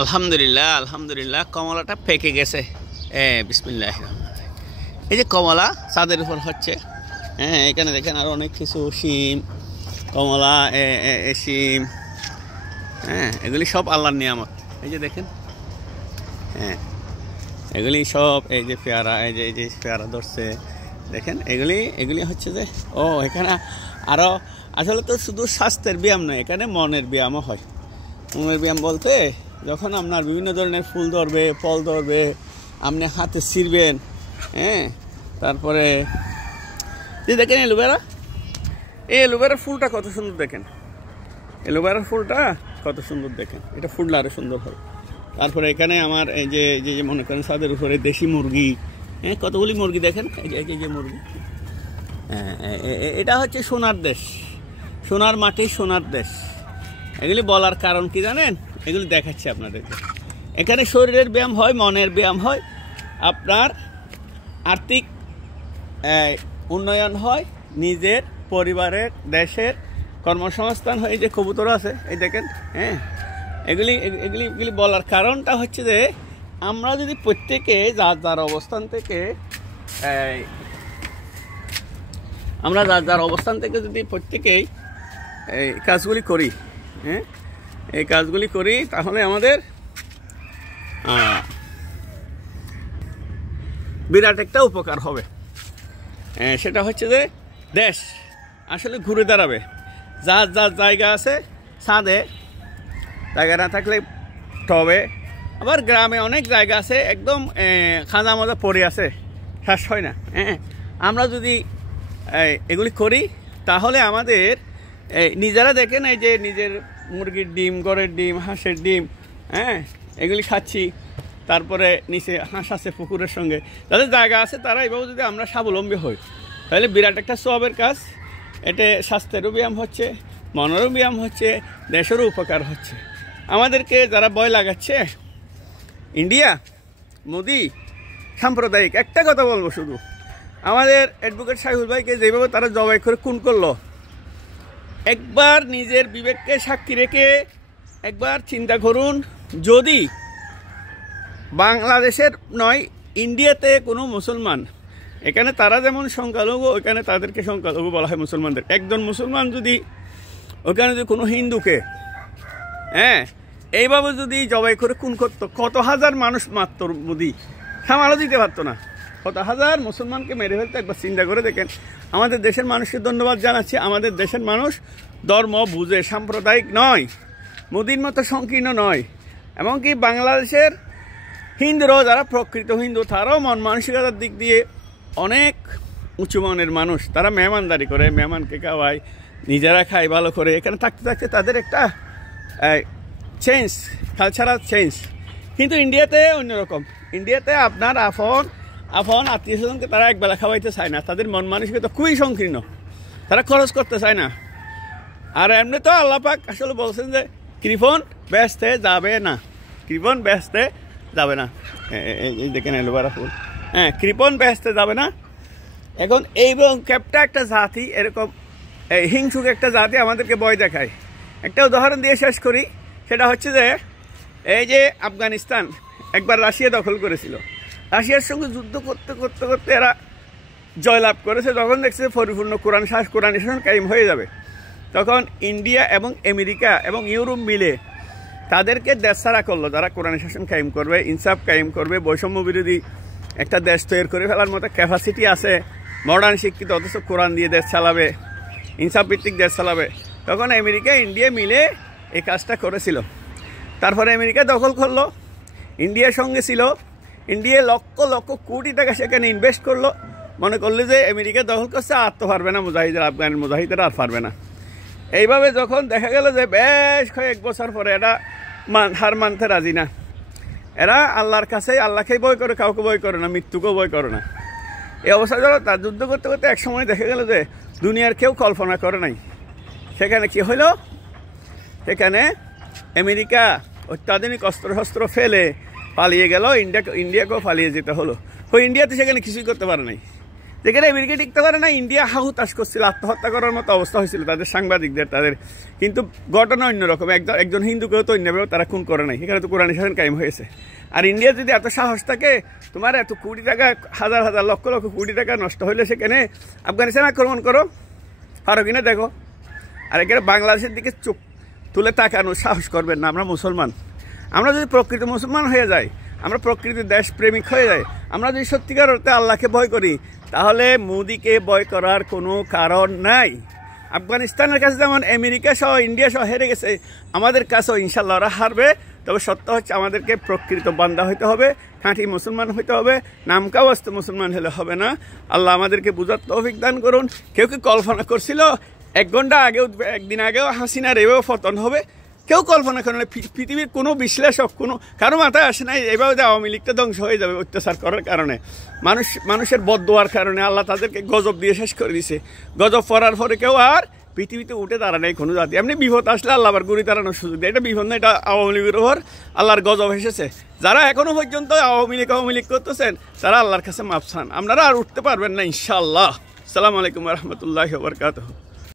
আলহামদুলিল্লাহ আলহামদুলিল্লাহ কমলাটা পেকে গেছে। বিসমিল্লাহ। এই যে কমলা ছাদের উপর হচ্ছে। এখানে দেখেন আরো অনেক কিছু শিম, কমলা, শিম, এগুলি সব আল্লাহর নিয়ামত। এই যে দেখেন, এগুলি সব, এই যে পেয়ারা, এই যে পেয়ারা ধরছে দেখেন, এগুলি হচ্ছে যে এখানে আরো আসলে তো শুধু স্বাস্থ্যের ব্যায়াম নয়, এখানে মনের ব্যায়ামও হয়। মনের ব্যায়াম বলতে যখন আপনার বিভিন্ন ধরনের ফুল ধরবে, ফল ধরবে, আপনি হাতে ছিঁড়বেন, তারপরে যে দেখেন এলোভেরা, এই এলোভেরার ফুলটা কত সুন্দর দেখেন, এলোভেরার ফুলটা কত সুন্দর দেখেন, এটা ফুলটা আরও সুন্দর হয়। তারপরে এখানে আমার এই যে মনে করেন ছাদের উপরে দেশি মুরগি, কতগুলি মুরগি দেখেন, এই যে মুরগি, এটা হচ্ছে সোনার দেশ, সোনার মাটি, সোনার দেশ। এগুলি বলার কারণ কি জানেন? এগুলি দেখাচ্ছি আপনাদেরকে। এখানে শরীরের ব্যায়াম হয়, মনের ব্যায়াম হয়, আপনার আর্থিক উন্নয়ন হয়, নিজের পরিবারের, দেশের কর্মসংস্থান হয়। এই যে কবুতর আছে, এই দেখেন, এগুলি বলার কারণটা হচ্ছে যে আমরা যদি প্রত্যেকে যার অবস্থান থেকে যদি প্রত্যেকেই এই কাজগুলি করি, এই কাজগুলি করি, তাহলে আমাদের বিরাট একটা উপকার হবে। সেটা হচ্ছে যে দেশ আসলে ঘুরে দাঁড়াবে। যার জায়গা আছে ছাদে, জায়গা না থাকলে টবে, আবার গ্রামে অনেক জায়গা আছে একদম খাজা মাজা পড়ে আছে, শেষ হয় না। আমরা যদি এগুলি করি তাহলে আমাদের নিজেরা দেখেন, এই যে নিজের মুরগির ডিম, গরের ডিম, হাঁসের ডিম, এগুলি খাচ্ছি। তারপরে নিচে হাঁস আছে পুকুরের সঙ্গে, যাদের জায়গা আছে তারা এভাবে যদি আমরা স্বাবলম্বী হই তাহলে বিরাট একটা সওয়াবের কাজ। এতে স্বাস্থ্যেরও ব্যায়াম হচ্ছে, মনেরও ব্যায়াম হচ্ছে, দেশেরও উপকার হচ্ছে। আমাদেরকে যারা ভয় লাগাচ্ছে, ইন্ডিয়া, মোদি, সাম্প্রদায়িক, একটা কথা বলবো শুধু, আমাদের অ্যাডভোকেট শাহিউল ভাইকে যেভাবে তারা জবাই করে খুন করলো, একবার নিজের বিবেককে সাক্ষী রেখে একবার চিন্তা করুন, যদি বাংলাদেশের নয়, ইন্ডিয়াতে কোনো মুসলমান, এখানে তারা যেমন সংখ্যালঘু, ওইখানে তাদেরকে সংখ্যালঘু বলা হয় মুসলমানদের, একজন মুসলমান যদি ওইখানে যদি কোনো হিন্দুকে এইভাবে যদি জবাই করে খুন করতো, কত হাজার মানুষ মারত, মোদি সামালও দিতে পারতো না, কত হাজার মুসলমানকে মেরে ফেলতো। একবার চিন্তা করে দেখেন। আমাদের দেশের মানুষকে ধন্যবাদ জানাচ্ছি, আমাদের দেশের মানুষ ধর্ম বুঝে, সাম্প্রদায়িক নয়, মোদির মতো সংকীর্ণ নয়। এমনকি বাংলাদেশের হিন্দুরাও, যারা প্রকৃত হিন্দু, তারাও মন মানসিকতার দিক দিয়ে অনেক উঁচু মনের মানুষ। তারা মেহমানদারি করে, মেহমানকে খাওয়ায়, নিজেরা খায় ভালো করে। এখানে থাকতে থাকতে তাদের একটা চেঞ্জ, কালচারাল চেঞ্জ। কিন্তু ইন্ডিয়াতে অন্যরকম। ইন্ডিয়াতে আপনার আপন আত্মীয় স্বজনকে তারা একবেলা খাওয়াইতে চায় না, তাদের মন মানসিকতা খুবই সংকীর্ণ, তারা খরচ করতে চায় না। আর এমনি তো আল্লাহ পাক আসলে বলছেন যে কৃপণ বেচতে যাবে না, কৃপণ বেচতে যাবে না। এই দেখেন এলোভেরা ফুল, কৃপণ বেচতে যাবে না। এখন এই ক্যাপটা একটা জাতি, এরকম হিংসুক একটা জাতি আমাদেরকে ভয় দেখায়। একটা উদাহরণ দিয়ে শেষ করি, সেটা হচ্ছে যে এই যে আফগানিস্তান একবার রাশিয়া দখল করেছিল, রাশিয়ার সঙ্গে যুদ্ধ করতে করতে করতে এরা জয়লাভ করেছে। যখন দেখছে পরিপূর্ণ কোরআন শাসন কায়েম হয়ে যাবে, তখন ইন্ডিয়া এবং আমেরিকা এবং ইউরোপ মিলে তাদেরকে দেশ ছাড়া করলো, যারা কোরআন শাসন কায়েম করবে, ইনসাফ কায়েম করবে, বৈষম্য বিরোধী একটা দেশ তৈরি করে ফেলার মতো ক্যাপাসিটি আছে, মডার্ন শিক্ষিত, অথচ কোরআন দিয়ে দেশ চালাবে, ইনসাফ ভিত্তিক দেশ চালাবে। তখন আমেরিকা ইন্ডিয়া মিলে এই কাজটা করেছিল। তারপরে আমেরিকা দখল করলো, ইন্ডিয়ার সঙ্গে ছিল, ইন্ডিয়া লক্ষ লক্ষ কোটি টাকা সেখানে ইনভেস্ট করলো, মনে করলো যে আমেরিকা দখল করছে, আর তো পারবে না মুজাহিদের, আফগানের মুজাহিদের আর পারবে না। এইভাবে যখন দেখা গেল যে বেশ কয়েক বছর পরে এরা হার মানতে রাজি না, এরা আল্লাহর কাছে, আল্লাহকেই ভয় করে, কাউকে ভয় করে না, মৃত্যুকেও ভয় করে না। এই অবস্থা যখন তার যুদ্ধ করতে করতে এক সময় দেখা গেল যে দুনিয়ার কেউ কল্পনা করে নাই, সেখানে কি হলো, সেখানে আমেরিকা অত্যাধুনিক অস্ত্র ফেলে পালিয়ে গেল, ইন্ডিয়াকেও পালিয়ে যেতে হলো। ওই ইন্ডিয়াতে সেখানে কিছুই করতে পারে নাই, যেখানে আমেরিকা টিকতে পারে না, ইন্ডিয়া হাহুতাশ করছিল, আত্মহত্যা করার মতো অবস্থা হয়েছিল তাদের সাংবাদিকদের তাদের। কিন্তু ঘটনা অন্যরকম, একজন হিন্দুকেও তো অন্যভাবেও তারা খুন করে নাই, এখানে তো কোরআন শাসন কায়েম হয়েছে। আর ইন্ডিয়া যদি এত সাহস থাকে, তোমার এত কোটি টাকা, হাজার হাজার লক্ষ লক্ষ কোটি টাকা নষ্ট হইলে সেখানে আফগানিস্তান আক্রমণ করো, পারো কিনা দেখো। আর এখানে বাংলাদেশের দিকে চোখ তুলে তাকানো সাহস করবেন না। আমরা মুসলমান, আমরা যদি প্রকৃত মুসলমান হয়ে যাই, আমরা প্রকৃত দেশপ্রেমিক হয়ে যাই, আমরা যদি সত্যিকার অর্থে আল্লাহকে ভয় করি, তাহলে মোদিকে ভয় করার কোনো কারণ নাই। আফগানিস্তানের কাছে যেমন আমেরিকা সহ ইন্ডিয়া সহ হেরে গেছে, আমাদের কাছেও ইনশাল্লাহ ওরা হারবে। তবে সত্য হচ্ছে আমাদেরকে প্রকৃত বান্দা হইতে হবে, খাঁটি মুসলমান হইতে হবে, নামকাওয়াস্তে মুসলমান হলে হবে না। আল্লাহ আমাদেরকে বুঝার তৌফিক দান করুন। কেউ কি কল্পনা করছিল 1 ঘন্টা আগেও, 1 দিন আগেও হাসিনার এভাবে পতন হবে? কেউ কল্পনা করে না। পৃথিবীর কোনো বিশ্লেষক, কারো মাথায় আসে না এভাবে যে আওয়ামী লীগটা ধ্বংস হয়ে যাবে অত্যাচার করার কারণে, মানুষের বদদোয়ার কারণে। আল্লাহ তাদেরকে গজব দিয়ে শেষ করে দিছে। গজব পড়ার পরে কেউ আর পৃথিবীতে উঠে দাঁড়ায় নাই কোনো জাতি। এমনি বিপদ আসলে আল্লাহ আবার গুড়ি দাঁড়ানোর সুযোগ দেয়। এটা বিপদ না, এটা আওয়ামী লীগের ওপর আল্লাহর গজব এসেছে। যারা এখনো পর্যন্ত আওয়ামী লীগ করতেছেন, তারা আল্লাহর কাছে মাপ চান। আপনারা আর উঠতে পারবেন না ইনশাআল্লাহ। আসসালামু আলাইকুম ওয়া রাহমাতুল্লাহি ওয়া বারাকাতুহু।